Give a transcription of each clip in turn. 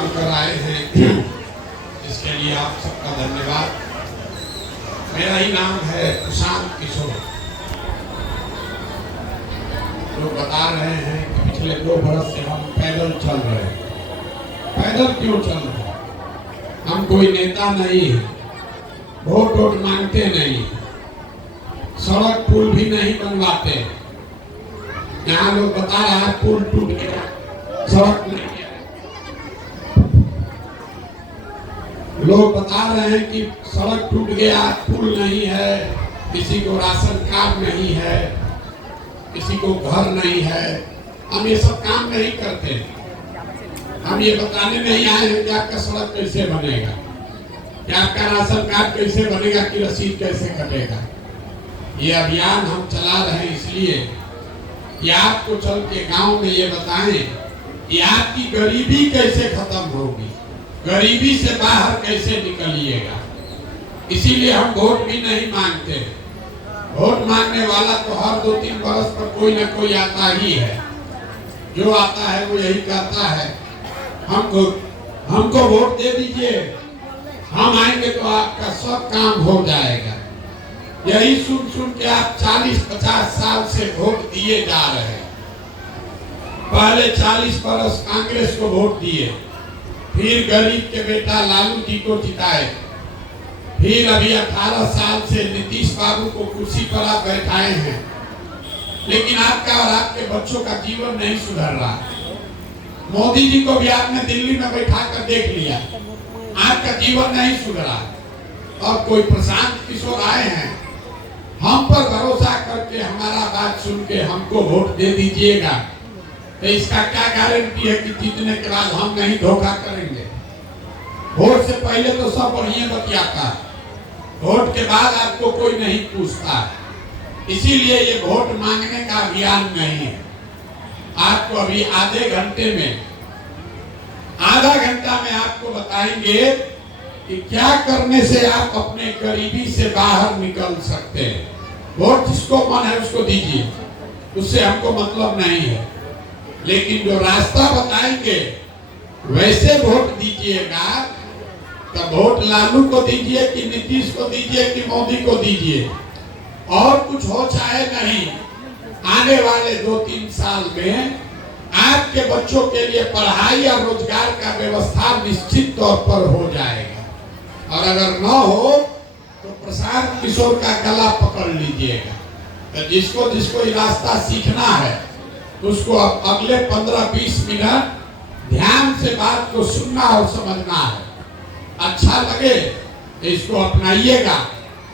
काम कर आए हैं, इसके लिए आप सबका धन्यवाद। मेरा ही नाम है प्रशांत किशोर। लोग बता रहे हैं कि पिछले 2 बरस से हम पैदल चल रहे हैं। पैदल क्यों चल रहे हैं? हम कोई नेता नहीं है, वोट वोट मांगते नहीं, सड़क पुल भी नहीं बनवाते। यहाँ लोग बता रहा है पुल टूट गया, सड़क नहीं है। लोग बता रहे हैं कि सड़क टूट गया, पुल नहीं है, किसी को राशन कार्ड नहीं है, किसी को घर नहीं है। हम ये सब काम नहीं करते। हम ये बताने नहीं आए हैं कि आपका सड़क कैसे बनेगा, कि आपका राशन कार्ड कैसे बनेगा, कि रसीद कैसे कटेगा। ये अभियान हम चला रहे हैं इसलिए कि आपको चल के गांव में ये बताएं कि आपकी गरीबी कैसे खत्म होगी, गरीबी से बाहर कैसे निकलिएगा। इसीलिए हम वोट भी नहीं मांगते। वोट मांगने वाला तो हर 2-3 बरस पर कोई ना कोई आता ही है। जो आता है वो यही कहता है हमको वोट दे दीजिए, हम आएंगे तो आपका सब काम हो जाएगा। यही सुन के आप 40-50 साल से वोट दिए जा रहे हैं। पहले 40 बरस कांग्रेस को वोट दिए, फिर गरीब के बेटा लालू जी को जिताए, फिर अभी 18 साल से नीतीश बाबू को कुर्सी पर आप बैठाए हैं। लेकिन आपका और आपके बच्चों का जीवन नहीं सुधर रहा। मोदी जी को भी आपने दिल्ली में बैठा कर देख लिया, आपका जीवन नहीं सुधरा। और कोई प्रशांत किशोर आए हैं, हम पर भरोसा करके हमारा बात सुन के हमको वोट दे दीजिएगा, तो इसका क्या गारंटी है कि जीतने के बाद हम नहीं धोखा करेंगे। वोट से पहले तो सब बढ़िया बतियाता है, वोट के बाद आपको कोई नहीं पूछता। इसीलिए ये वोट मांगने का अभियान नहीं है। आपको अभी आधे घंटे में, आधा घंटा में आपको बताएंगे कि क्या करने से आप अपने गरीबी से बाहर निकल सकते हैं। वोट जिसको मन है उसको दीजिए, उससे हमको मतलब नहीं है। लेकिन जो रास्ता बताएंगे वैसे वोट दीजिएगा। तो वोट लालू को दीजिए कि नीतीश को दीजिए कि मोदी को दीजिए, और कुछ हो चाहे नहीं, आने वाले 2-3 साल में आपके बच्चों के लिए पढ़ाई और रोजगार का व्यवस्था निश्चित तौर पर हो जाएगा। और अगर न हो तो प्रशांत किशोर का गला पकड़ लीजिएगा। तो जिसको ये रास्ता सीखना है उसको अब अगले 15-20 मिनट ध्यान से बात को सुनना और समझना है। अच्छा लगे तो इसको अपनाइएगा,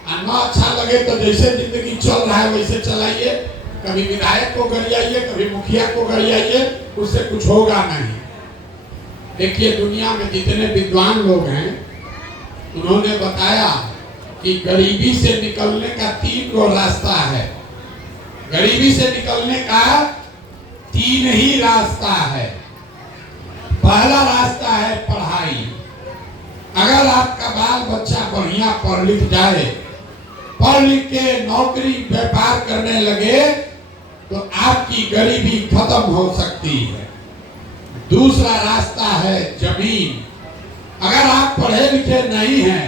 और न अच्छा लगे तो जैसे जिंदगी चल रहा है वैसे चलाइए। कभी विधायक को गरियाइए, कभी मुखिया को गरियाइए, उससे कुछ होगा नहीं। देखिए दुनिया में जितने विद्वान लोग हैं उन्होंने बताया कि गरीबी से निकलने का 3 गो रास्ता है। गरीबी से निकलने का 3 ही रास्ता है। पहला रास्ता है पढ़ाई। अगर आपका बाल बच्चा बढ़िया पढ़ लिख जाए, पढ़ लिख के नौकरी व्यापार करने लगे, तो आपकी गरीबी खत्म हो सकती है। दूसरा रास्ता है जमीन। अगर आप पढ़े लिखे नहीं हैं,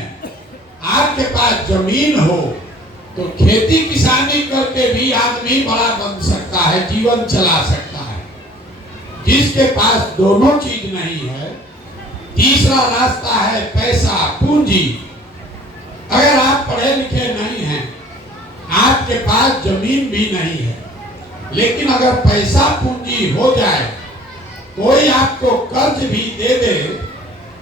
आपके पास जमीन हो, तो खेती किसानी करके भी आदमी बड़ा बन सकता है, जीवन चला सकता है। जिसके पास दोनों चीज नहीं है, तीसरा रास्ता है पैसा, पूंजी। अगर आप पढ़े लिखे नहीं हैं, आपके पास जमीन भी नहीं है, लेकिन अगर पैसा पूंजी हो जाए, कोई आपको कर्ज भी दे दे,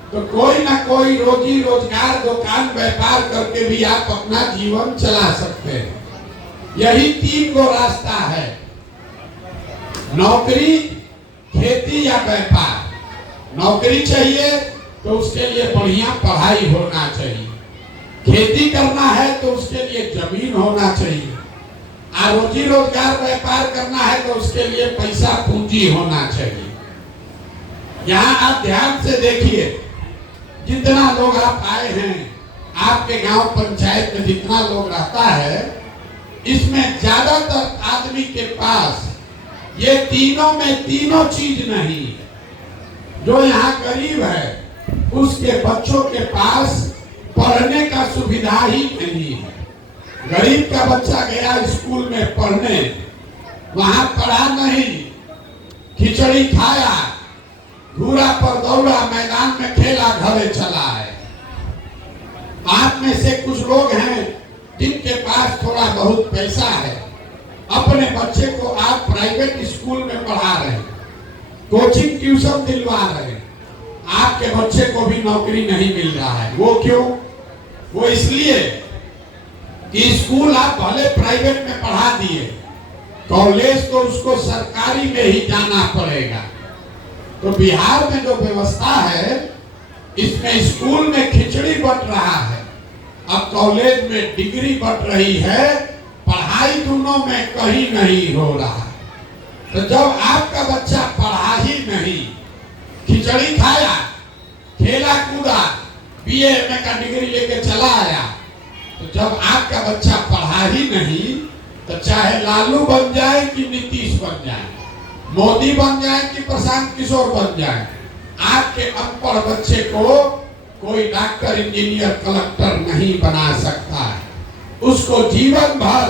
तो कोई ना कोई रोजी रोजगार, दुकान व्यापार करके भी आप अपना जीवन चला सकते हैं। यही 3 गो रास्ता है, नौकरी, खेती या व्यापार। नौकरी चाहिए तो उसके लिए बढ़िया पढ़ाई होना चाहिए, खेती करना है तो उसके लिए जमीन होना चाहिए, और रोजी रोजगार व्यापार करना है तो उसके लिए पैसा पूंजी होना चाहिए। यहाँ आप ध्यान से देखिए, जितना लोग आप आए हैं, आपके गांव पंचायत में जितना लोग रहता है, इसमें ज्यादातर आदमी के पास ये तीनों में तीनों चीज नहीं है। जो यहाँ गरीब है उसके बच्चों के पास पढ़ने का सुविधा ही नहीं है। गरीब का बच्चा गया स्कूल में पढ़ने, वहां पढ़ा नहीं, खिचड़ी खाया, घूरा पर दौड़ा, मैदान में खेला, घरे चला है। आप में से कुछ लोग हैं जिनके पास थोड़ा बहुत पैसा है, अपने बच्चे को आप प्राइवेट स्कूल में पढ़ा रहे हैं, कोचिंग ट्यूशन दिलवा रहे हैं, आपके बच्चे को भी नौकरी नहीं मिल रहा है। वो क्यों? वो इसलिए कि स्कूल आप भले प्राइवेट में पढ़ा दिए, कॉलेज तो उसको सरकारी में ही जाना पड़ेगा। तो बिहार में जो व्यवस्था है, इसमें स्कूल में खिचड़ी बंट रहा है, अब कॉलेज में डिग्री बंट रही है, पढ़ाई दोनों में कहीं नहीं हो रहा। तो जब आपका बच्चा पढ़ा ही नहीं, खिचड़ी खाया, खेला कूदा, बीए एमए का डिग्री लेके चला आया, तो जब आपका बच्चा पढ़ा ही नहीं, तो चाहे लालू बन जाए कि नीतीश बन जाए, मोदी बन जाए कि प्रशांत किशोर बन जाए, आपके अनपढ़ बच्चे को कोई डॉक्टर, इंजीनियर, कलेक्टर नहीं बना सकता है। उसको जीवन भर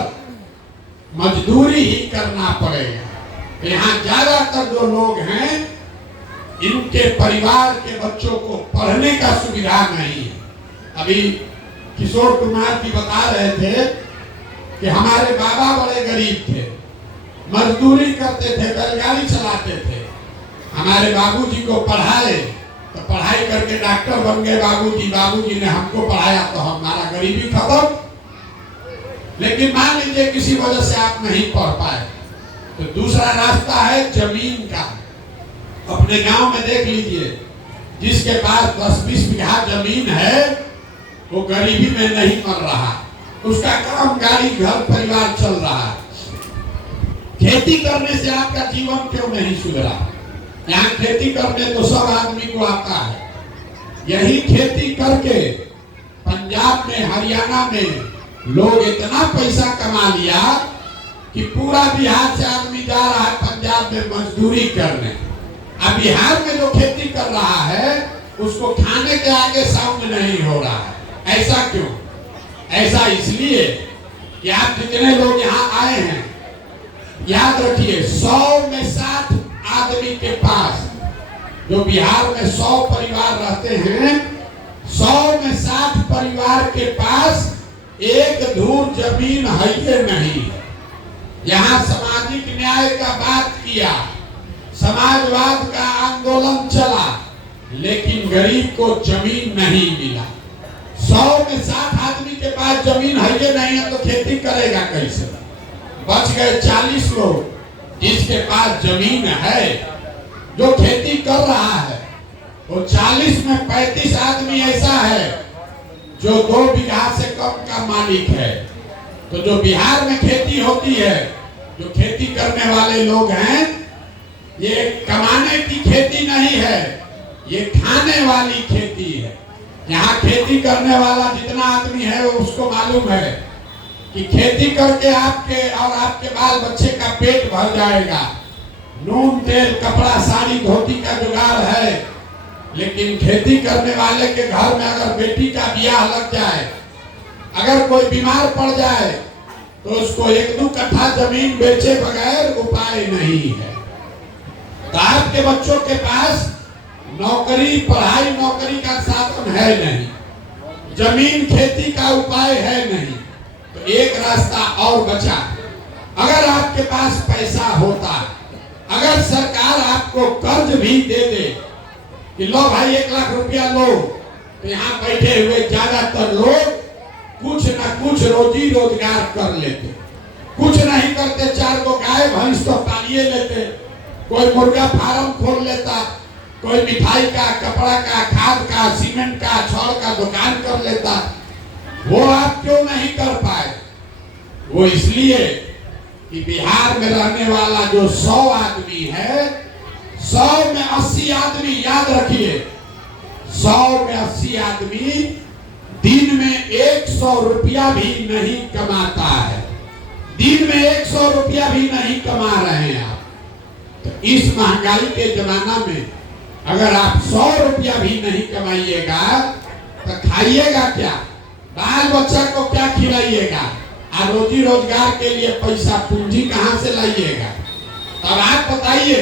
मजदूरी ही करना पड़ेगा। यहाँ ज्यादातर जो लोग हैं, इनके परिवार के बच्चों को पढ़ने का सुविधा नहीं है। अभी किशोर कुमार जी बता रहे थे कि हमारे बाबा बड़े गरीब थे, मजदूरी करते थे, बैलगाड़ी चलाते थे, हमारे बाबूजी को पढ़ाए तो पढ़ाई करके डॉक्टर बन गए बाबूजी, बाबूजी ने हमको पढ़ाया तो हमारा गरीबी खत्म। लेकिन मान लीजिए किसी वजह से आप नहीं पढ़ पाए, तो दूसरा रास्ता है जमीन का। अपने गांव में देख लीजिए, जिसके पास 10-20 बीघा जमीन है, वो गरीबी में नहीं मर रहा, उसका काम, गाड़ी, घर, परिवार चल रहा है। खेती करने से आपका जीवन क्यों नहीं सुधरा? यहाँ खेती करने तो सब आदमी को आता है। यही खेती करके पंजाब में, हरियाणा में लोग इतना पैसा कमा लिया कि पूरा बिहार से आदमी जा रहा है पंजाब में मजदूरी करने। अब बिहार में जो खेती कर रहा है, उसको खाने के आगे साउंड नहीं हो रहा है। ऐसा क्यों? ऐसा इसलिए कि आप जितने लोग यहाँ आए हैं, याद रखिए 100 में 60 आदमी के पास, जो बिहार में 100 परिवार रहते हैं, 100 में 60 परिवार के पास एक धूर जमीन है ही नहीं। यहाँ सामाजिक न्याय का बात किया, समाजवाद का आंदोलन चला, लेकिन गरीब को जमीन नहीं मिला। 100 में 60 आदमी के पास जमीन है ही नहीं है, तो खेती करेगा कैसे? बच गए 40 लोग जिसके पास जमीन है, जो खेती कर रहा है। वो 40 में 35 आदमी ऐसा है जो 2 बीघा से कम का मालिक है। तो जो बिहार में खेती होती है, जो खेती करने वाले लोग हैं, ये कमाने की खेती नहीं है, ये खाने वाली खेती है। यहाँ खेती करने वाला जितना आदमी है, वो उसको मालूम है कि खेती करके आपके और आपके बाल बच्चे का पेट भर जाएगा, नून तेल कपड़ा साड़ी धोती का जुगाड़ है। लेकिन खेती करने वाले के घर में अगर बेटी का ब्याह लग जाए, अगर कोई बीमार पड़ जाए, तो उसको 1-2 कट्ठा जमीन बेचे बगैर उपाय नहीं है। तो आपके बच्चों के पास नौकरी, पढ़ाई, नौकरी का साधन है नहीं, जमीन खेती का उपाय है नहीं, तो एक रास्ता और बचा। अगर आपके पास पैसा होता, अगर सरकार आपको कर्ज भी दे दे कि लो भाई 1 लाख रुपया लो, तो यहाँ बैठे हुए ज्यादातर लोग कुछ न कुछ रोजी रोजगार कर लेते। कुछ नहीं करते, 4 गो गाय भैंस तो पालिए लेते, कोई मुर्गा फार्म खोल लेता, कोई मिठाई का, कपड़ा का, खाद का, सीमेंट का, छड़ का दुकान कर लेता। वो आप क्यों नहीं कर पाए? वो इसलिए कि बिहार में रहने वाला जो 100 आदमी है, 100 में 80 आदमी, याद रखिए, 100 में 80 आदमी दिन में 100 रुपया भी नहीं कमाता है। दिन में 100 रुपया भी नहीं कमा रहे हैं आप। तो इस महंगाई के जमाना में अगर आप 100 रुपया भी नहीं कमाइएगा तो खाइएगा क्या, बाल बच्चा को क्या खिलाइएगा, और रोजी रोजगार के लिए पैसा पूंजी कहां से लाइएगा। और आप बताइए,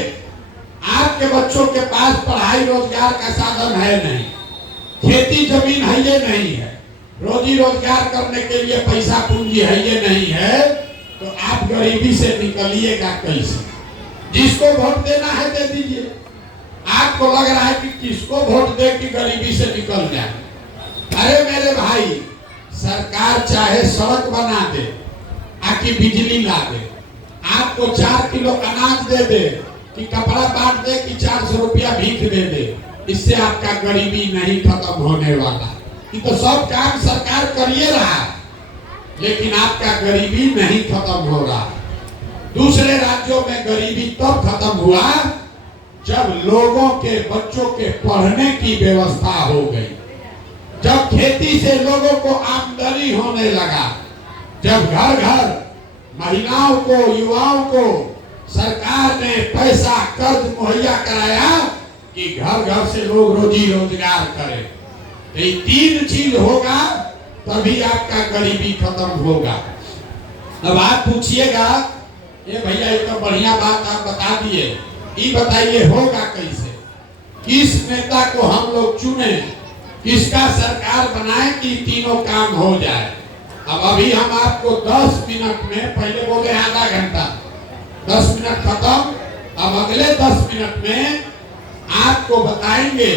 आपके बच्चों के पास पढ़ाई रोजगार का साधन है नहीं, खेती जमीन है ये नहीं है, रोजी रोजगार करने के लिए पैसा पूंजी है ये नहीं है, तो आप गरीबी से निकलिएगा कैसे। जिसको वोट देना है दे दीजिए। आपको लग रहा है कि किसको वोट दे कि गरीबी से निकल जाए। अरे मेरे भाई, सरकार चाहे सड़क बना दे, आकी बिजली ला दे, आपको 4 किलो अनाज दे दे, कि कपड़ा बांट दे, कि 400 रुपया भीख दे दे, इससे आपका गरीबी नहीं खत्म होने वाला। ये तो सब काम सरकार करिए रहा है, लेकिन आपका गरीबी नहीं खत्म हो रहा। दूसरे राज्यों में गरीबी तब खत्म हुआ जब लोगों के बच्चों के पढ़ने की व्यवस्था हो गई, जब खेती से लोगों को आमदनी होने लगा, जब घर घर महिलाओं को, युवाओं को सरकार ने पैसा कर्ज मुहैया कराया कि घर घर से लोग रोजी रोजगार करें। तो ये 3 चीज होगा तभी आपका गरीबी खत्म होगा। अब आप पूछिएगा, ये भैया ये तो बढ़िया बात आप बता दिए, ये बताइए होगा कैसे, किस नेता को हम लोग चुने, किसका सरकार बनाए कि तीनों काम हो जाए। अब अभी हम आपको 10 मिनट में, पहले बोले आधा घंटा, 10 मिनट खत्म, अब अगले 10 मिनट में आपको बताएंगे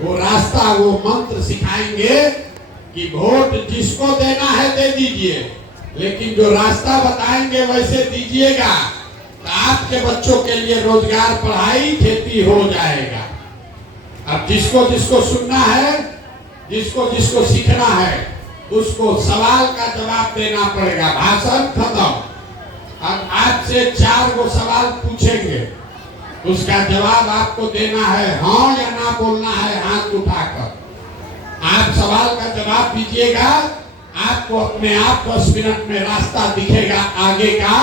वो रास्ता, वो मंत्र सिखाएंगे कि वोट जिसको देना है दे दीजिए, लेकिन जो रास्ता बताएंगे वैसे दीजिएगा, तो आपके बच्चों के लिए रोजगार, पढ़ाई, खेती हो जाएगा। अब जिसको जिसको सुनना है, जिसको जिसको सीखना है, उसको सवाल का जवाब देना पड़ेगा। भाषण खत्म। अब आज से 4 गो सवाल पूछेंगे, उसका जवाब आपको देना है, हाँ या ना बोलना है हाथ उठाकर। आप सवाल का जवाब दीजिएगा, आपको अपने आप 10 मिनट में रास्ता दिखेगा आगे का,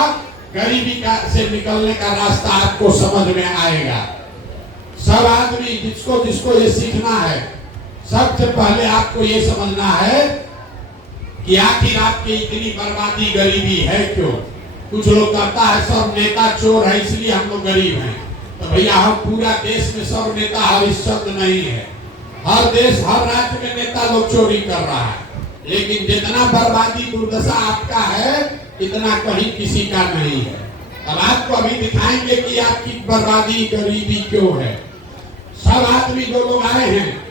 गरीबी का से निकलने का रास्ता आपको समझ में आएगा। सब आदमी जिसको जिसको ये सीखना है, सबसे पहले आपको ये समझना है कि आखिर आपकी इतनी बर्बादी, गरीबी है क्यों। कुछ लोग कहता है सब नेता चोर है इसलिए हम लोग गरीब हैं। तो भैया हम पूरा देश में सब नेता हरिश्चंद्र नहीं है। हर देश, हर राज्य में नेता लोग चोरी कर रहा है, लेकिन जितना बर्बादी, दुर्दशा आपका है, इतना कहीं किसी का नहीं है। अब आपको अभी दिखाएंगे कि आपकी बर्बादी, गरीबी क्यों है। सब आदमी जो लोग आए हैं,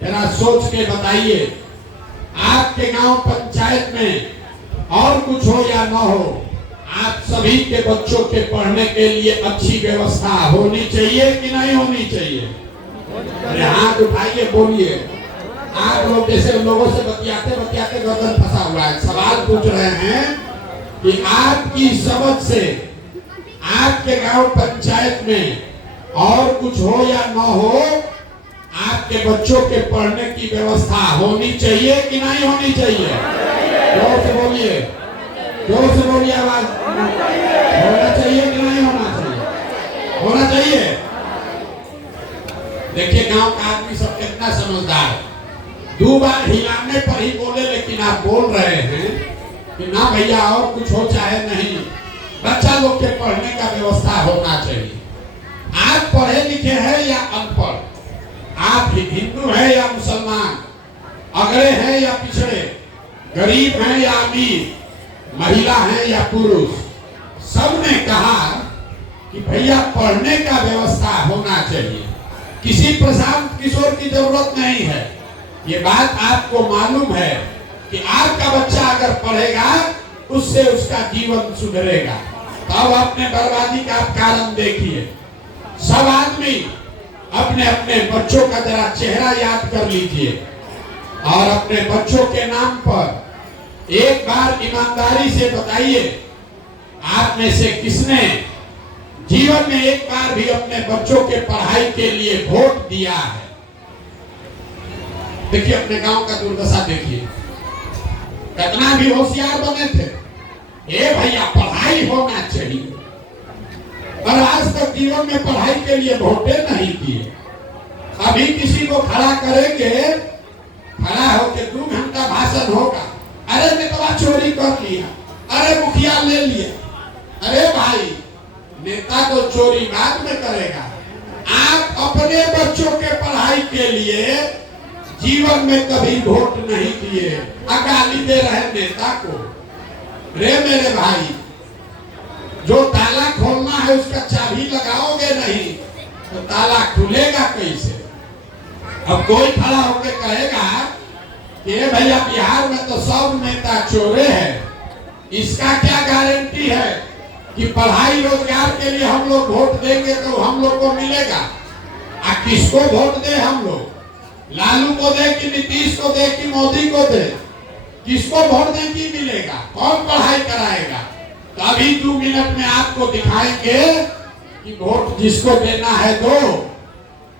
जरा सोच के बताइए, आपके गांव पंचायत में और कुछ हो या न हो, आप सभी के बच्चों के पढ़ने के लिए अच्छी व्यवस्था होनी चाहिए कि नहीं होनी चाहिए। अरे हाथ उठाइए, बोलिए। आप लोग जैसे लोगों से बतियाते बतियाते गर्दन फंसा हुआ है। सवाल पूछ रहे हैं कि आपकी समझ से आपके गांव पंचायत में और कुछ हो या न हो, आपके बच्चों के पढ़ने की व्यवस्था होनी चाहिए कि नहीं होनी चाहिए। जोर से बोलिए, जोर से बोलिए, आवाज। होना चाहिए कि नहीं होना चाहिए। होना चाहिए। देखिए गांव का आदमी सब कितना समझदार है। 2 बार हिलाने पर ही बोले, लेकिन आप बोल रहे हैं कि ना भैया और कुछ हो चाहे नहीं, बच्चा लोग के पढ़ने का व्यवस्था होना चाहिए। आप पढ़े लिखे हैं या अनपढ़, आप हिंदू है या मुसलमान, अगड़े हैं या पिछड़े, गरीब हैं या अमीर, महिला है या पुरुष, सबने कहा कि भैया पढ़ने का व्यवस्था होना चाहिए। किसी प्रशांत किशोर की जरूरत नहीं है। ये बात आपको मालूम है कि आपका बच्चा अगर पढ़ेगा, उससे उसका जीवन सुधरेगा। तब अपने बर्बादी का कारण देखिए। सब आदमी अपने अपने बच्चों का जरा चेहरा याद कर लीजिए और अपने बच्चों के नाम पर एक बार ईमानदारी से बताइए, आप में से किसने जीवन में एक बार भी अपने बच्चों के पढ़ाई के लिए वोट दिया है। देखिए अपने गांव का दुर्दशा देखिए, कितना भी होशियार बने थे, ये भैया पढ़ाई होना चाहिए, और आज तक जीवन में पढ़ाई के लिए वोटे नहीं किए। अभी किसी को खड़ा करेंगे, खड़ा होके 2 घंटा भाषण होगा, अरे नेता चोरी कर लिया, अरे मुखिया ले लिया। अरे भाई, नेता तो चोरी बाद में करेगा। आप अपने बच्चों के पढ़ाई के लिए जीवन में कभी वोट नहीं दिए, गाली दे रहे नेता को। रे मेरे भाई, जो ताला खोलना है उसका चाबी लगाओगे नहीं तो ताला खुलेगा कैसे? अब कोई खड़ा होकर कहेगा कि भैया बिहार में तो सब नेता चोरे हैं, इसका क्या गारंटी है कि पढ़ाई रोजगार के लिए हम लोग वोट देंगे तो हम लोग को मिलेगा? किसको वोट दे हम लोग? लालू को दे कि नीतीश को दे कि मोदी को दे? किसको वोट दे कि मिलेगा? कौन पढ़ाई कराएगा? तो अभी 2 मिनट में आपको दिखाएंगे कि वोट जिसको देना है दो,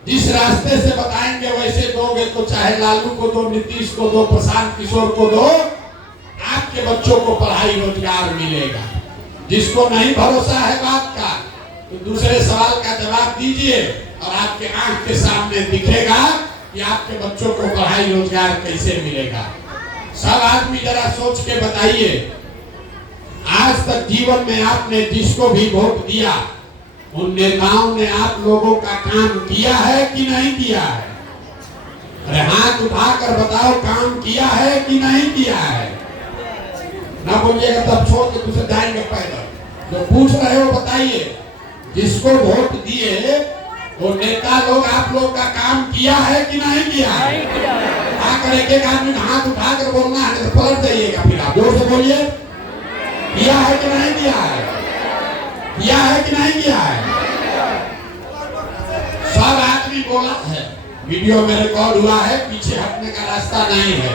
जिस रास्ते से बताएंगे वैसे दोगे तो चाहे लालू को दो, नीतीश को दो, प्रशांत किशोर को दो, आपके बच्चों को पढ़ाई रोजगार मिलेगा। जिसको नहीं भरोसा है बात का तो दूसरे सवाल का जवाब दीजिए और आपके आंख के सामने दिखेगा कि आपके बच्चों को पढ़ाई रोजगार कैसे मिलेगा। सब आदमी जरा सोच के बताइए, आज तक जीवन में आपने जिसको भी वोट दिया उन नेताओं ने आप लोगों का काम किया है कि नहीं किया है? अरे हाथ उठाकर बताओ, काम किया है कि नहीं किया है? ना बोलिएगा तब छोड़ के दूसरे जाएंगे पैदल। जो पूछ रहे हो बताइए, जिसको वोट दिए वो नेता लोग आप लोग का काम किया है कि नहीं किया है? आकर एक आदमी हाथ उठाकर बोलना है तो पलट जाइएगा। फिर आप जोर से बोलिए, किया है कि नहीं किया है? किया है कि नहीं किया है? सब आदमी बोला है, वीडियो में रिकॉर्ड हुआ है, पीछे हटने का रास्ता नहीं है।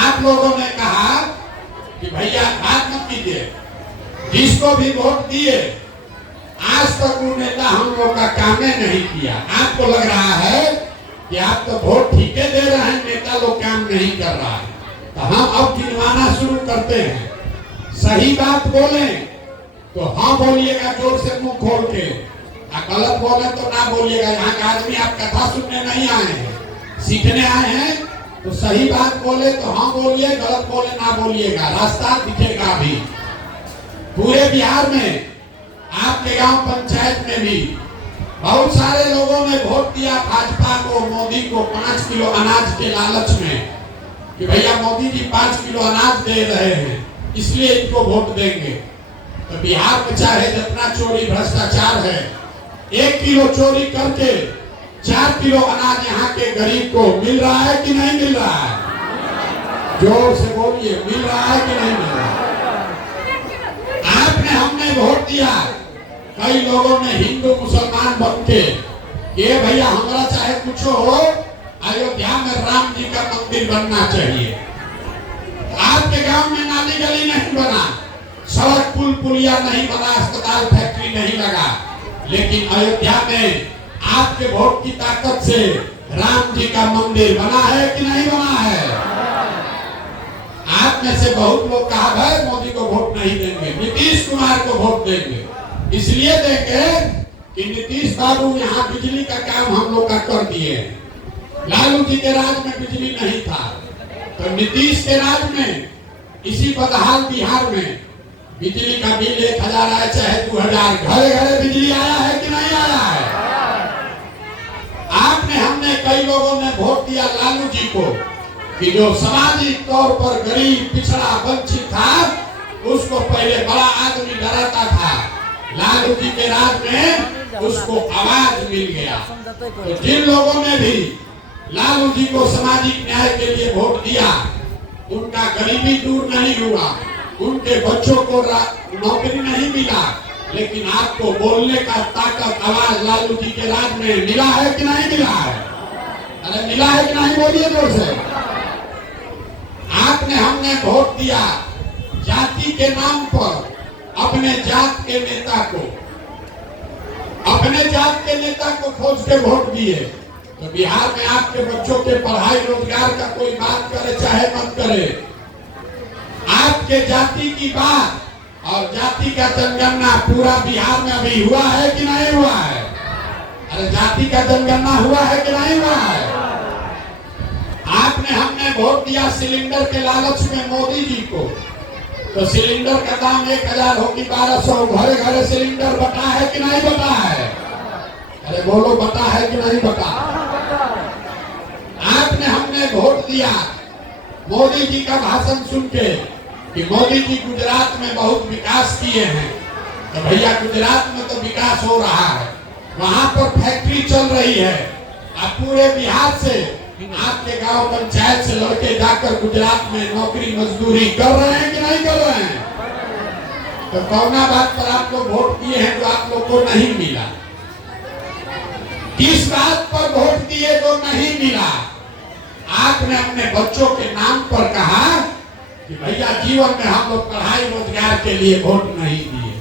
आप लोगों ने कहा कि भैया बात मत कीजिए, जिसको भी वोट दिए आज तक वो नेता हम लोग का काम नहीं किया। आपको लग रहा है कि आप तो वोट ठीके दे रहे हैं, नेता लोग काम नहीं कर रहा है। तो हम अब गिनवाना शुरू करते हैं। सही बात बोले तो हाँ बोलिएगा जोर से मुंह खोल के, गलत बोले तो ना बोलिएगा। यहाँ का आदमी आप कथा सुनने नहीं आए हैं, सीखने आए हैं। तो सही बात बोले तो हाँ बोलिए, गलत बोले ना बोलिएगा। रास्ता दिखेगा भी पूरे बिहार में। आपके गांव पंचायत में भी बहुत सारे लोगों ने वोट दिया भाजपा को, मोदी को 5 किलो अनाज के लालच में कि भैया मोदी जी 5 किलो अनाज दे रहे हैं इसलिए इनको वोट देंगे। तो बिहार में चाहे जितना चोरी भ्रष्टाचार है, 1 किलो चोरी करके 4 किलो अनाज यहाँ के गरीब को मिल रहा है कि नहीं मिल रहा है? जोर से बोलिए, मिल रहा है कि नहीं मिल रहा है? आपने हमने वोट दिया, कई लोगों ने हिंदू मुसलमान बन के ये भैया हमारा चाहे कुछ हो, अयोध्या में राम जी का मंदिर बनना चाहिए। आपके गांव में नाली गली नहीं बना, सड़क पुल पुलिया नहीं बना, अस्पताल फैक्ट्री नहीं लगा, लेकिन अयोध्या में आपके वोट की ताकत से राम जी का मंदिर बना है कि नहीं बना है? आप में से बहुत लोग कहा भाई मोदी को वोट नहीं देंगे, नीतीश कुमार को वोट देंगे। इसलिए देंगे कि नीतीश बाबू यहाँ बिजली का काम हम लोग का कर दिए। लालू जी के राज में बिजली नहीं था, तो नीतीश के राज में इसी बदहाल बिहार में बिजली का बिल 1000 आया चाहे 2000, घरे घरे बिजली आया है कि नहीं आया है? आपने हमने कई लोगों ने वोट दिया लालू जी को कि जो सामाजिक तौर पर गरीब पिछड़ा वंचित था उसको पहले बड़ा आदमी डराता था, लालू जी के राज में उसको आवाज मिल गया। तो जिन लोगों ने भी लालू जी को सामाजिक न्याय के लिए वोट दिया उनका गरीबी दूर नहीं हुआ, उनके बच्चों को नौकरी नहीं मिला, लेकिन आपको बोलने का ताकत आवाज लालू जी के राज में मिला है कि नहीं मिला है? अरे मिला है कि नहीं बोलिए जोर से। आपने हमने वोट दिया जाति के नाम पर, अपने जात के नेता को खोज के वोट दिए। तो बिहार में आपके बच्चों के पढ़ाई रोजगार का कोई बात करे चाहे मत करे, आपके जाति की बात और जाति का जनगणना पूरा बिहार में अभी हुआ है कि नहीं हुआ है? अरे जाति का जनगणना हुआ है कि नहीं हुआ है? आपने हमने वोट दिया सिलेंडर के लालच में मोदी जी को, तो सिलेंडर का दाम 1000 हो कि 1200, घरे घरे सिलेंडर बटा है कि नहीं बटा है? अरे बोलो, बटा है कि नहीं बटा? आपने हमने वोट दिया मोदी जी का भाषण सुन के कि मोदी जी गुजरात में बहुत विकास किए हैं, तो भैया गुजरात में तो विकास हो रहा है, वहां पर फैक्ट्री चल रही है। अब पूरे बिहार से आपके गांव पंचायत से लड़के जाकर गुजरात में नौकरी मजदूरी कर रहे हैं कि नहीं कर रहे हैं? तो कौना बात पर आप लोग वोट दिए हैं जो आप लोग को नहीं मिला? किस बात पर वोट दिए जो नहीं मिला? आपने अपने बच्चों के नाम पर कहा कि भैया जीवन में हम लोग पढ़ाई रोजगार के लिए वोट नहीं दिए,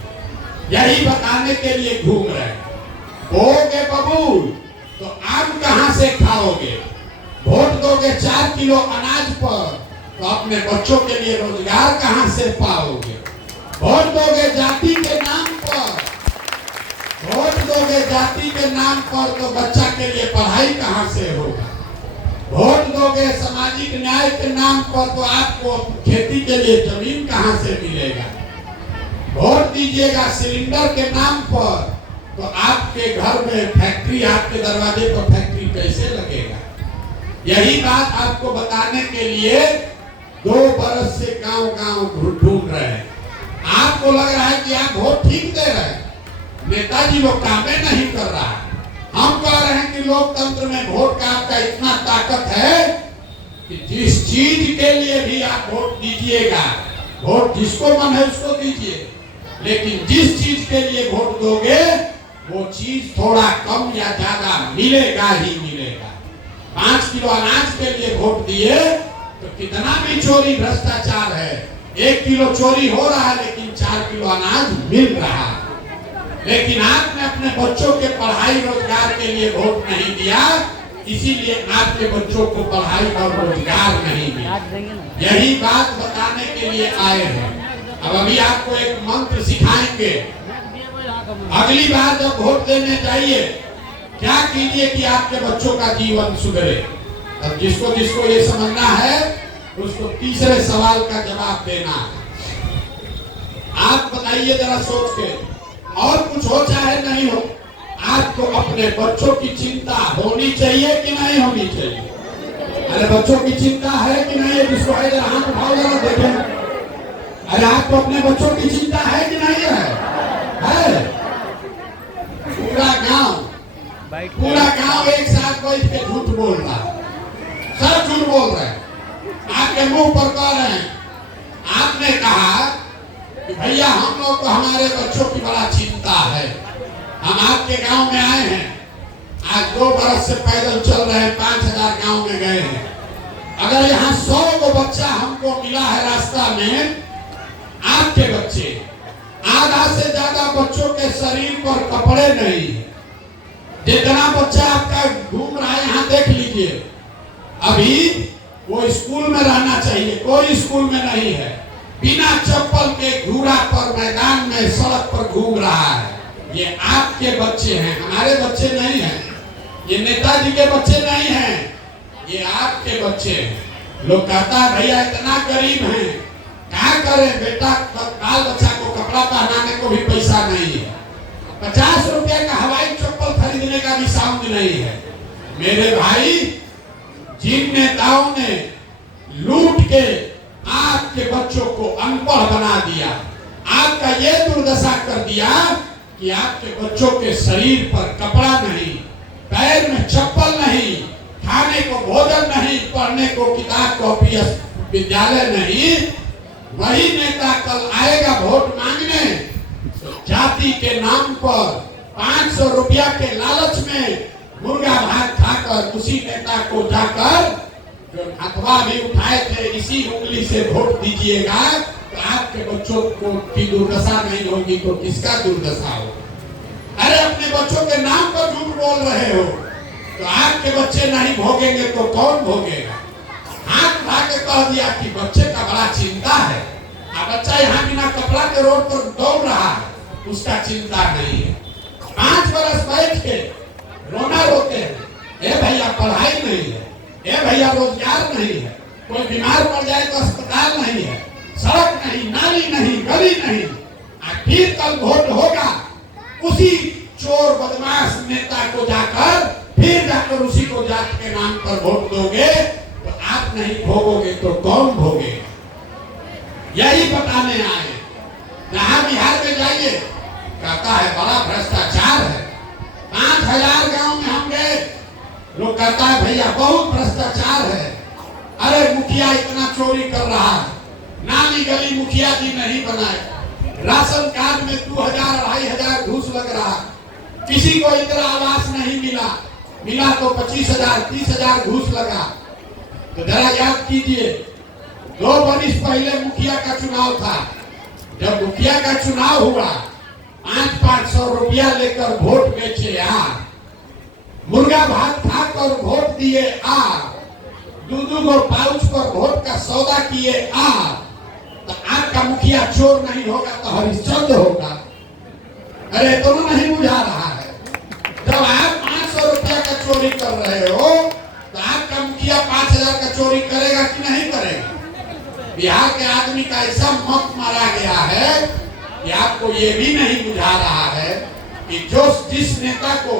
यही बताने के लिए घूम रहे हैं। बोगे बबूल तो आम कहां से खाओगे? वोट दोगे 4 किलो अनाज पर, तो अपने बच्चों के लिए रोजगार कहां से पाओगे? वोट दोगे जाति के नाम पर, वोट दोगे जाति के नाम पर, तो बच्चा के लिए पढ़ाई कहां से होगा? वोट दोगे सामाजिक न्याय के नाम पर, तो आपको खेती के लिए जमीन कहां से मिलेगा? वोट दीजिएगा सिलेंडर के नाम पर, तो आपके घर में फैक्ट्री, आपके दरवाजे पर फैक्ट्री कैसे लगेगा? यही बात आपको बताने के लिए 2 बरस से गांव गांव ढूंढ रहे हैं। आपको लग रहा है कि आप वोट ठीक दे रहे हैं, नेताजी वो कामें नहीं कर रहा है। हम कह रहे हैं कि लोकतंत्र में वोट का आपका इतना ताकत है कि जिस चीज के लिए भी आप वोट दीजिएगा, वोट जिसको मन है उसको दीजिए, लेकिन जिस चीज के लिए वोट दोगे वो चीज थोड़ा कम या ज्यादा मिलेगा ही मिलेगा। 5 किलो अनाज के लिए वोट दिए तो कितना भी चोरी भ्रष्टाचार है, 1 किलो चोरी हो रहा है लेकिन 4 किलो अनाज मिल रहा है। लेकिन आपने अपने बच्चों के पढ़ाई रोजगार के लिए वोट नहीं दिया, इसीलिए आपके बच्चों को पढ़ाई और रोजगार नहीं मिला। यही बात बताने के लिए आए हैं। अब अभी आपको एक मंत्र सिखाएंगे। अगली बार जब वोट देने जाइए क्या कीजिए कि आपके बच्चों का जीवन सुधरे। अब जिसको जिसको ये समझना है उसको तीसरे सवाल का जवाब देना है। आप बताइए जरा सोच के, और कुछ हो चाहे नहीं हो, आपको अपने बच्चों की चिंता होनी चाहिए कि नहीं होनी चाहिए? अरे बच्चों की चिंता है कि नहीं है? जिसको है जरा हाथ उठाओ, जरा देखें। अरे आपको अपने बच्चों की चिंता है कि नहीं है? पूरा गांव एक साथ बैठ के झूठ बोल रहा है, सब झूठ बोल रहे हैं, आपके मुंह पर कह रहे हैं। आपने कहा कि भैया हम लोग को हमारे बच्चों की बड़ा चिंता है, हम आपके गांव में आए हैं, आज 2 बरस से पैदल चल रहे हैं, 5000 गांव में गए हैं। अगर यहाँ 100 को बच्चा हमको मिला है रास्ता में, आपके बच्चे, आधा से ज्यादा बच्चों के शरीर पर कपड़े नहीं, जितना बच्चा आपका घूम रहा है यहाँ देख लीजिए, अभी वो स्कूल में रहना चाहिए, कोई स्कूल में नहीं है, बिना चप्पल के घूरा पर मैदान में सड़क पर घूम रहा है। ये आपके बच्चे हैं, हमारे बच्चे नहीं हैं, ये नेताजी के बच्चे नहीं हैं, ये आपके बच्चे हैं। लोग कहता है भैया इतना गरीब हैं, क्या करें बेटा, बाल बच्चा को कपड़ा पहनाने को भी पैसा नहीं है, 50 रुपए का हवाई चप्पल खरीदने का भी साउंड नहीं है। मेरे भाई, जिन नेताओं ने लूट के आपके बच्चों को अनपढ़ बना दिया, आपका ये दुर्दशा कर दिया कि आपके बच्चों के शरीर पर कपड़ा नहीं, पैर में चप्पल नहीं, खाने को भोजन नहीं, पढ़ने को किताब कॉपी विद्यालय नहीं, वही नेता कल आएगा वोट मांगने, जाति के नाम पर 500 रुपया के लालच में मुर्गा भात खाकर उसी नेता को जाकर जो हथवा भी उठाए थे इसी उंगली से वोट दीजिएगा, तो आपके बच्चों को की दुर्दशा नहीं होगी तो किसका दुर्दशा होगा? अरे अपने बच्चों के नाम पर झूठ बोल रहे हो तो आपके बच्चे नहीं भोगेंगे तो कौन भोगेगा? हाथ उठा के कह दिया कि बच्चे का बड़ा चिंता है, बच्चा यहाँ बिना कपड़ा के रोड पर दौड़ रहा है, उसका चिंता नहीं है। 5 बरस बैठ के रोना रोते हैं, ए भैया पढ़ाई नहीं है, ए भैया रोजगार नहीं है, कोई बीमार पड़ जाए तो अस्पताल नहीं है, सड़क नहीं, नाली नहीं, गली नहीं। फिर कल वोट होगा, उसी चोर बदमाश नेता को जाकर फिर जाकर उसी को जात के नाम पर वोट दोगे तो आप नहीं भोगोगे तो कौन भोगेगा? यही बताने आए। जहां बिहार में जाइए कहता है बड़ा भ्रष्टाचार है। 5000 गांव में हम गए, लोग कहता है भैया बहुत भ्रष्टाचार है, अरे मुखिया इतना चोरी कर रहा है, नाली गली मुखिया जी नहीं बनाए, राशन कार्ड में 2000-2500 घूस लग रहा, किसी को इंदिरा आवास नहीं मिला, मिला तो 25,000-30,000 घूस लगा। तो जरा याद कीजिए, 2 वर्ष पहले मुखिया का चुनाव था, जब मुखिया का चुनाव हुआ 500-500 रुपया लेकर वोट बेचे आ, मुर्गा भात खाकर वोट दिए आ, 2-2 पाउच पर वोट का सौदा किए आ, तो आपका मुखिया चोर नहीं होगा तो हरिश्चंद्र होगा। अरे तो नहीं बुझा रहा है, जब आप 500 रुपया का चोरी कर रहे हो तो आपका मुखिया 5000 का चोरी करेगा कि नहीं करेगा? बिहार के आदमी का ऐसा मत मारा गया है कि आपको ये भी नहीं बुझा रहा है कि जो जिस नेता को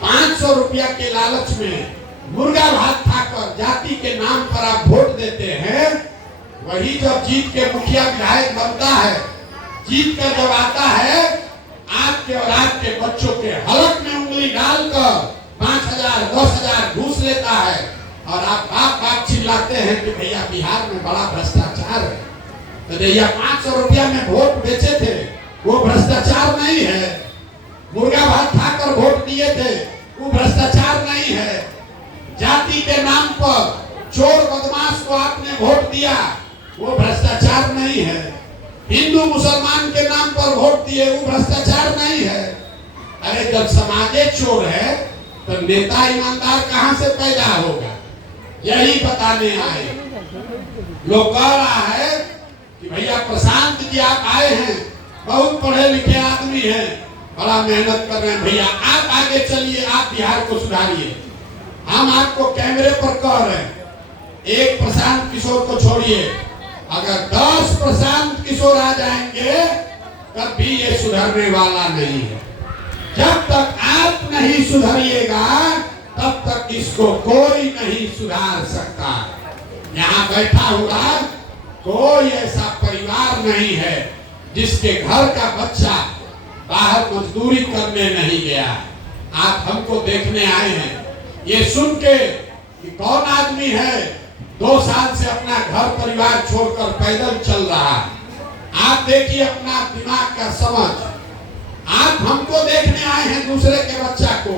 500 रुपया के लालच में मुर्गा भात खाकर जाति के नाम पर आप वोट देते हैं, वही जब जीत के मुखिया विधायक बनता है, जीत कर जब आता है, आपके और आपके बच्चों के हलक में उंगली डालकर 5000-10,000 घूस लेता है और आप बाप बाप चिल्लाते हैं कि भैया बिहार में बड़ा भ्रष्टाचार है। तो भैया 500 रुपया में वोट बेचे थे, वो भ्रष्टाचार नहीं है। मुर्गा भात खाकर वोट दिए थे, वो भ्रष्टाचार नहीं है। जाति के नाम पर चोर बदमाश को आपने वोट दिया, वो भ्रष्टाचार नहीं है। हिंदू मुसलमान के नाम पर वोट दिए, वो भ्रष्टाचार नहीं है। अरे जब समाजे चोर है तो नेता ईमानदार कहां से पैदा होगा? यही बताने आए। लोग कह रहा है कि भैया प्रशांत जी आप आए हैं, बहुत पढ़े लिखे आदमी हैं, बड़ा मेहनत कर रहे हैं, भैया आप आगे चलिए, आप बिहार को सुधारिए। हम आपको कैमरे पर कह रहे हैं, एक प्रशांत किशोर को छोड़िए, अगर 10 प्रशांत किशोर आ जाएंगे तब भी ये सुधरने वाला नहीं है। जब तक आप नहीं सुधरिएगा तब तक इसको कोई नहीं सुधार सकता। यहाँ बैठा हुआ कोई ऐसा परिवार नहीं है जिसके घर का बच्चा बाहर मजदूरी करने नहीं गया। आप हमको देखने आए हैं, ये सुन के कि कौन आदमी है 2 साल से अपना घर परिवार छोड़कर पैदल चल रहा है। आप देखिए अपना दिमाग का समझ। आप हमको देखने आए हैं दूसरे के बच्चा को,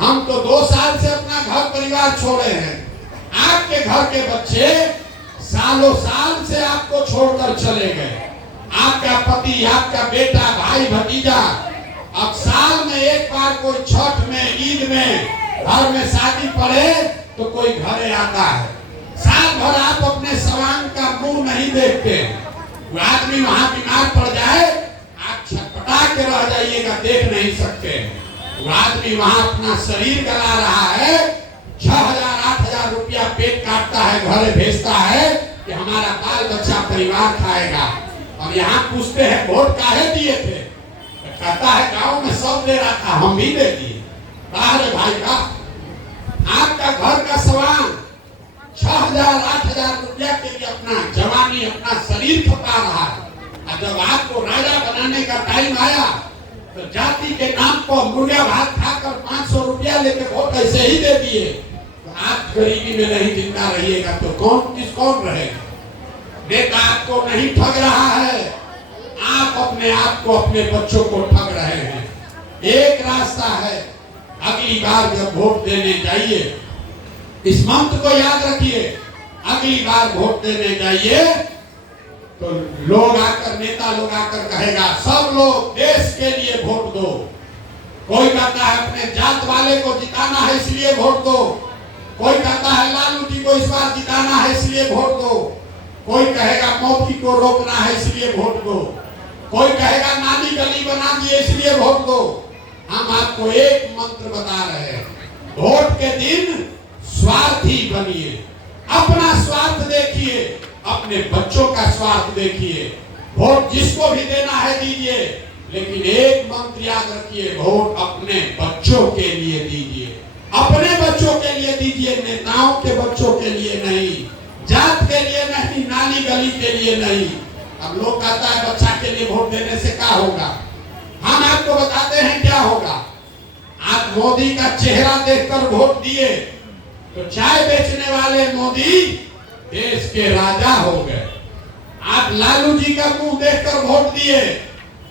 हम तो 2 साल से अपना घर परिवार छोड़े हैं। आपके घर के बच्चे सालों साल से आपको छोड़कर चले गए। आपका पति, आपका बेटा, भाई भतीजा, अब साल में एक बार कोई छठ में, ईद में, घर में शादी पड़े तो कोई घरे आता है। साल भर आप अपने सवांग का मुंह नहीं देखते। वो आदमी वहां बीमार पड़ जाए, आप छटपटा के रह जाइएगा, देख नहीं सकते। वो आदमी वहां अपना शरीर गला रहा है, 6,000-8,000 रुपया पेट काटता है, घरे भेजता है कि हमारा बाल बच्चा परिवार खाएगा। और यहाँ पूछते हैं वोट काहे दिए थे? कहता है गांव में सब दे रहा था, हम भी दे दिए। बाहर भाई का आपका घर का सवाल 6,000-8,000 रुपया के लिए अपना जवानी, अपना शरीर खपा रहा है। और जब आपको राजा बनाने का टाइम आया तो जाति के नाम पर मुर्गा भात खाकर 500 रुपया लेके वोट ऐसे ही दे दिए। तो आप गरीबी में नहीं जिंदा रहिएगा तो कौन रहेगा? नेता आपको नहीं ठग रहा है, आप अपने आप को, अपने बच्चों को ठग रहे हैं। एक रास्ता है, अगली बार जब वोट देने जाइए, इस मंत्र को याद रखिए, अगली बार वोट देने जाइए तो लोग आकर, नेता लोग आकर कहेगा सब लोग देश के लिए वोट दो। कोई कहता है अपने जात वाले को जिताना है इसलिए वोट दो, कोई कहता है लालू जी को इस बार जिताना है इसलिए वोट दो, कोई कहेगा मोदी को रोकना है इसलिए वोट दो, कोई कहेगा नाली गली बना दिए इसलिए वोट दो, हम आपको एक मंत्र बता रहे हैं, वोट के दिन स्वार्थी बनिए, अपना स्वार्थ देखिए, अपने बच्चों का स्वार्थ देखिए। वोट जिसको भी देना है दीजिए, लेकिन एक मंत्र याद रखिए, वोट अपने बच्चों के लिए दीजिए, अपने बच्चों के लिए दीजिए, नेताओं के बच्चों के लिए नहीं, जात के लिए नहीं, नाली गली के लिए नहीं। अब लोग कहता है बच्चा के लिए वोट देने से क्या होगा। हम आपको बताते हैं क्या होगा। आप मोदी का चेहरा देखकर वोट दिए तो चाय बेचने वाले मोदी देश के राजा हो गए। आप लालू जी का मुंह देखकर वोट दिए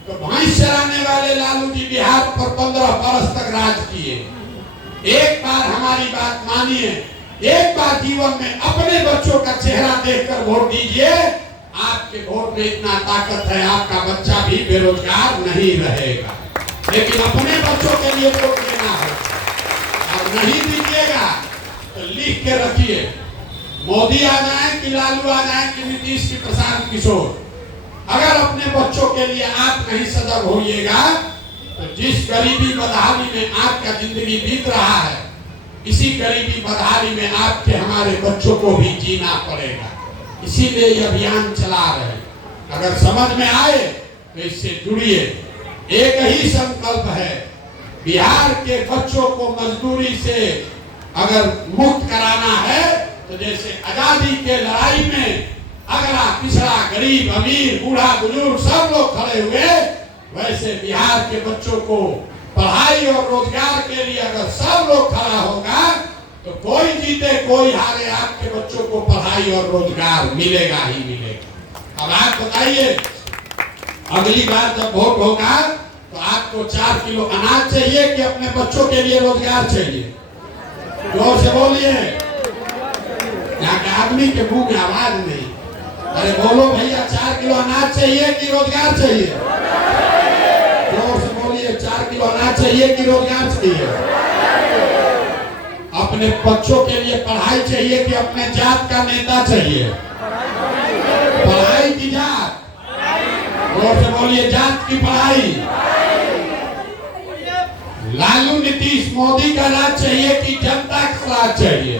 तो भैंस चराने वाले लालू जी बिहार पर 15 बरस तक राज किए। एक बार हमारी बात मानिए, एक बार जीवन में अपने बच्चों का चेहरा देखकर वोट दीजिए। आपके वोट में इतना ताकत है, आपका बच्चा भी बेरोजगार नहीं रहेगा। लेकिन अपने बच्चों के लिए वोट देना है और नहीं दीजिएगा तो लिख के रखिए, मोदी आ जाए कि लालू आ जाए कि नीतीश की प्रशांत किशोर, अगर अपने बच्चों के लिए आप नहीं सजग होइएगा तो जिस गरीबी बदहाली में आपका जिंदगी बीत रहा है, इसी गरीबी बदहाली में आपके हमारे बच्चों को भी जीना पड़ेगा। इसीलिए ये अभियान चला रहे हैं। अगर समझ में आए तो इससे जुड़िए। एक ही संकल्प है, बिहार के बच्चों को मजदूरी से अगर मुक्त कराना है तो जैसे आजादी के लड़ाई में अगला पिछड़ा गरीब अमीर बूढ़ा बुजुर्ग सब लोग खड़े हुए, वैसे बिहार के बच्चों को पढ़ाई और रोजगार के लिए अगर सब लोग खड़ा होगा तो कोई जीते कोई हारे, आपके बच्चों को पढ़ाई और रोजगार मिलेगा ही मिलेगा। अब आप बताइए, अगली बार जब वोट होगा तो आपको 4 किलो अनाज चाहिए कि अपने बच्चों के लिए रोजगार चाहिए? जोर से बोलिए, यहाँ के आदमी के मुंह में आवाज नहीं। अरे बोलो भैया, 4 किलो अनाज चाहिए कि रोजगार चाहिए? जोर से बोलिए, 4 किलो अनाज चाहिए कि रोजगार चाहिए? अपने बच्चों के लिए पढ़ाई चाहिए कि अपने जात का नेता चाहिए? पढ़ाई की जात? जोर से बोलिए, जात की पढ़ाई। लालू नीतीश मोदी का राज चाहिए कि जनता का राज चाहिए?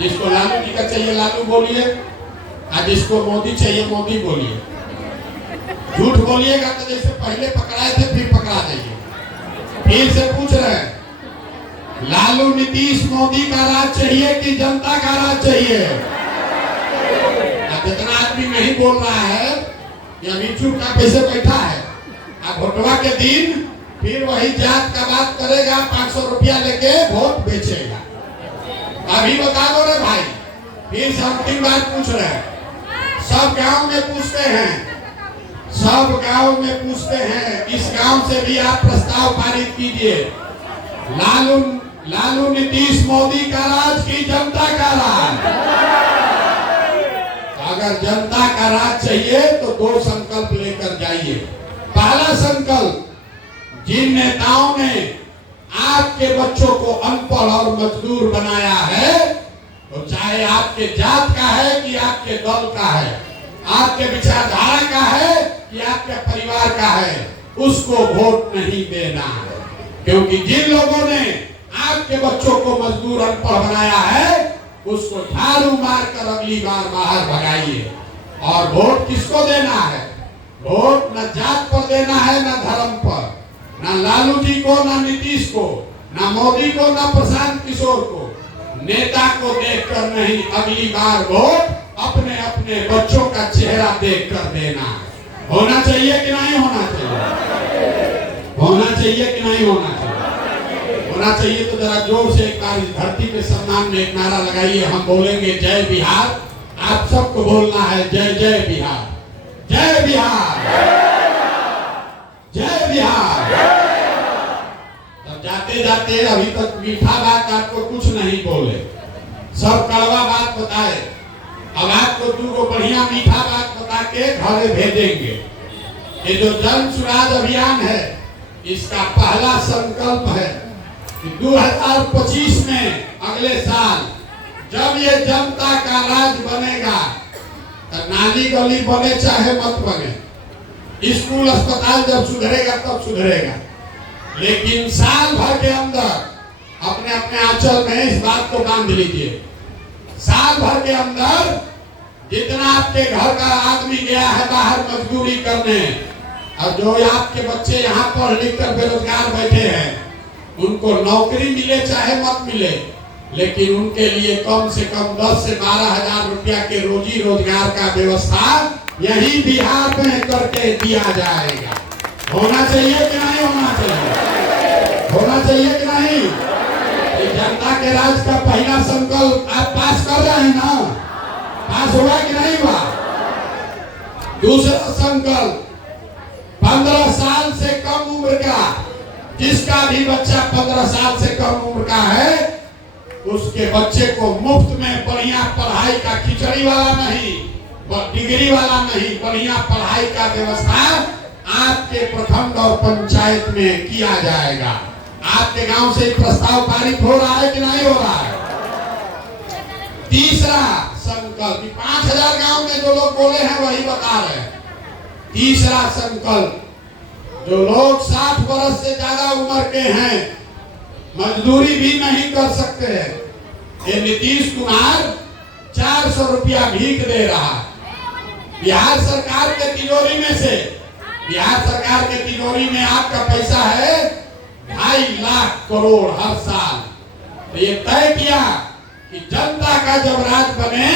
जिसको लालू जी का चाहिए लालू बोलिए, और जिसको मोदी चाहिए मोदी बोलिए। झूठ बोलिएगा तो जैसे पहले पकड़ाए थे फिर पकड़ा जाइए। फिर से पूछ रहे हैं, लालू नीतीश मोदी का राज चाहिए कि जनता का राज चाहिए? जितना आदमी नहीं बोल रहा है या चुप का पैसे बैठा है, अब वोटवा के दिन फिर वही जात का बात करेगा, 500 रुपया लेके वोट बेचेगा। अभी बता दो रे भाई, फिर से अंतिम बार पूछ रहे हैं। सब गांव में पूछते हैं, सब गांव में पूछते हैं, इस गांव से भी आप प्रस्ताव पारित कीजिए। लालू नीतीश मोदी का राज की जनता का राज? अगर जनता का राज चाहिए तो 2 संकल्प लेकर जाइए। पहला संकल्प, जिन नेताओं ने आपके बच्चों को अनपढ़ और मजदूर बनाया है, तो चाहे आपके जात का है कि आपके दल का है, आपके विचारधारा का है कि आपके परिवार का है, उसको वोट नहीं देना है। क्योंकि जिन लोगों ने आपके बच्चों को मजदूर अनपढ़ बनाया है, उसको झाड़ू मारकर अगली बार बाहर भगाइए। और वोट किसको देना है? वोट न जात पर देना है, न धर्म पर, न लालू जी को, न नीतीश को, न मोदी को, न प्रशांत किशोर को। नेता को देखकर नहीं, अगली बार वोट अपने अपने बच्चों का चेहरा देखकर देना है। होना चाहिए कि नहीं होना चाहिए? होना चाहिए कि नहीं होना चाहिए? होना चाहिए तो जरा जोर से एक बार इस धरती के सम्मान में एक नारा लगाइए। हम बोलेंगे जय बिहार, आप सबको बोलना है जय जय बिहार, जय बिहार, जय बिहार। तब जाते जाते अभी तक मीठा बात आपको कुछ नहीं बोले, सब कड़वा बात बताए। अब आपको 2 बढ़िया मीठा बात बता के घरे भेजेंगे। ये जो जन सुराज अभियान है, इसका पहला संकल्प है कि 2025 में अगले साल जब ये जनता का राज बनेगा, तो नाली गली बने चाहे मत बने, स्कूल अस्पताल जब सुधरेगा तब सुधरेगा। लेकिन साल भर के अंदर अपने अपने आंचल में इस बात को बांध लीजिए, साल भर के अंदर जितना आपके घर का आदमी गया है बाहर मजदूरी करने, और जो आपके बच्चे यहाँ पढ़ लिख कर बेरोजगार बैठे हैं, उनको नौकरी मिले चाहे मत मिले, लेकिन उनके लिए कम से कम 10 से 12 हजार रुपया के रोजी रोजगार का व्यवस्था यही बिहार में करके दिया जाएगा। होना चाहिए कि नहीं होना चाहिए? होना चाहिए कि नहीं? जनता के राज का पहला संकल्प आप पास कर रहे हैं ना? पास हुआ कि नहीं हुआ? दूसरा संकल्प, 15 साल से कम उम्र का, जिसका भी बच्चा 15 साल से कम उम्र का है, उसके बच्चे को मुफ्त में बढ़िया पढ़ाई का, खिचड़ी वाला नहीं, डिग्री वाला नहीं, बढ़िया पढ़ाई का व्यवस्था आपके प्रखंड और पंचायत में किया जाएगा। आपके गांव से प्रस्ताव पारित हो रहा है कि नहीं हो रहा है? तीसरा संकल्प, 5000 गांव में जो लोग बोले हैं वही बता रहे हैं। तीसरा संकल्प, जो लोग 60 वर्ष से ज्यादा उम्र के हैं, मजदूरी भी नहीं कर सकते हैं, ये नीतीश कुमार 400 रुपया भीख दे रहा है। बिहार सरकार के तिजोरी में से, बिहार सरकार के तिजोरी में आपका पैसा है 2.5 लाख करोड़ हर साल। तो ये तय किया कि जनता का जब राज बने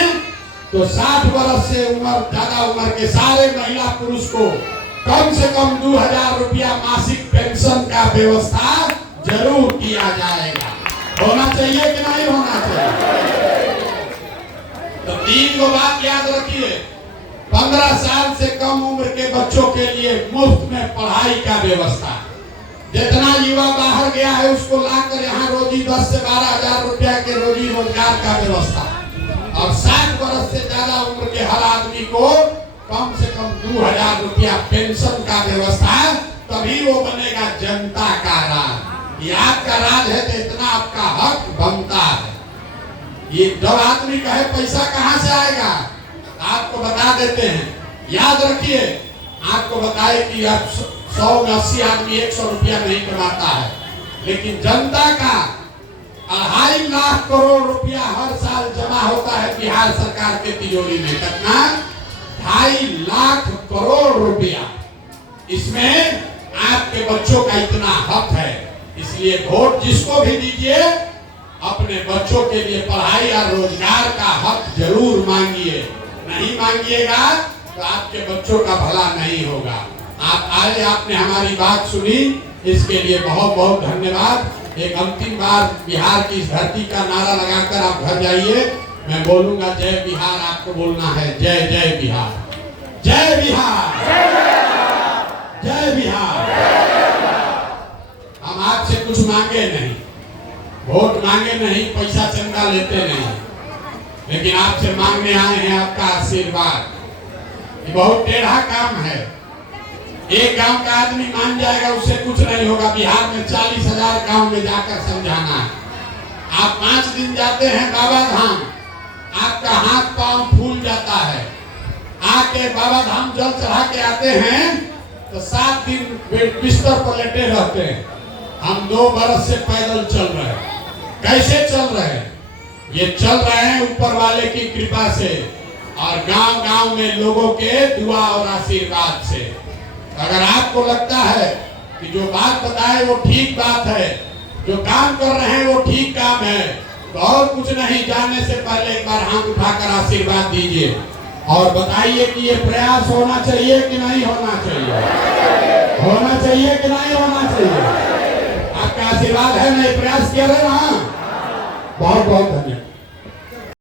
तो 60 वर्ष से ज्यादा उम्र के सारे महिला पुरुष को कम से कम 2000 रुपया मासिक पेंशन का व्यवस्था जरूर किया जाएगा। होना चाहिए कि नहीं होना चाहिए? तो 3 गो बात याद रखिए, 15 साल से कम उम्र के बच्चों के लिए मुफ्त में पढ़ाई का व्यवस्था, जितना युवा बाहर गया है उसको लाकर यहाँ रोजी 10 से 12 हजार रुपया के रोजी रोजगार का व्यवस्था, और 60 वर्ष से ज्यादा उम्र के हर आदमी को कम से कम 2000 रुपया पेंशन का व्यवस्था। तभी वो बनेगा जनता का राज। ये आपका राज है तो इतना आपका हक बनता है। ये जब आदमी कहे पैसा कहाँ से आएगा, आपको बता देते हैं, याद रखिए, आपको बताए कि आप 100 में 80 आदमी 100 रुपया नहीं कमाता है, लेकिन जनता का 2.5 लाख करोड़ रुपया हर साल जमा होता है बिहार सरकार के तिजोरी में। कितना? 2.5 लाख करोड़ रुपया। इसमें आपके बच्चों का इतना हक है, इसलिए वोट जिसको भी दीजिए अपने बच्चों के लिए पढ़ाई और रोजगार का हक जरूर मांगिए। नहीं मांगिएगा तो आपके बच्चों का भला नहीं होगा। आप आए, आपने हमारी बात सुनी, इसके लिए बहुत बहुत धन्यवाद। एक अंतिम बार बिहार की इस धरती का नारा लगाकर आप घर जाइए। मैं बोलूंगा जय बिहार, आपको बोलना है जय जय बिहार, जय बिहार, जय बिहार। हम आपसे कुछ मांगे नहीं, वोट मांगे नहीं, पैसा चंदा लेते नहीं, लेकिन आपसे मांगने आए हैं आपका आशीर्वाद। ये बहुत टेढ़ा काम है। एक गांव का आदमी मान जाएगा उससे कुछ नहीं होगा। बिहार में 40,000 गांव में जाकर समझाना है। आप 5 दिन जाते हैं बाबा धाम, आपका हाथ पांव फूल जाता है। आके बाबा धाम जल चढ़ा के आते हैं तो 7 दिन बिस्तर पर लेटे रहते हैं। हम 2 बरस से पैदल चल रहे हैं। कैसे चल रहे हैं? ये चल रहे हैं ऊपर वाले की कृपा से और गांव गांव में लोगों के दुआ और आशीर्वाद से। अगर आपको लगता है कि जो बात बताए वो ठीक बात है, जो काम कर रहे हैं वो ठीक काम है, तो और कुछ नहीं, जाने से पहले एक बार हाथ उठाकर आशीर्वाद दीजिए और बताइए कि ये प्रयास होना चाहिए कि नहीं होना चाहिए, होना चाहिए कि नहीं होना चाहिए। आपका आशीर्वाद है, नहीं प्रयास किया है ना। बहुत बहुत धन्यवाद।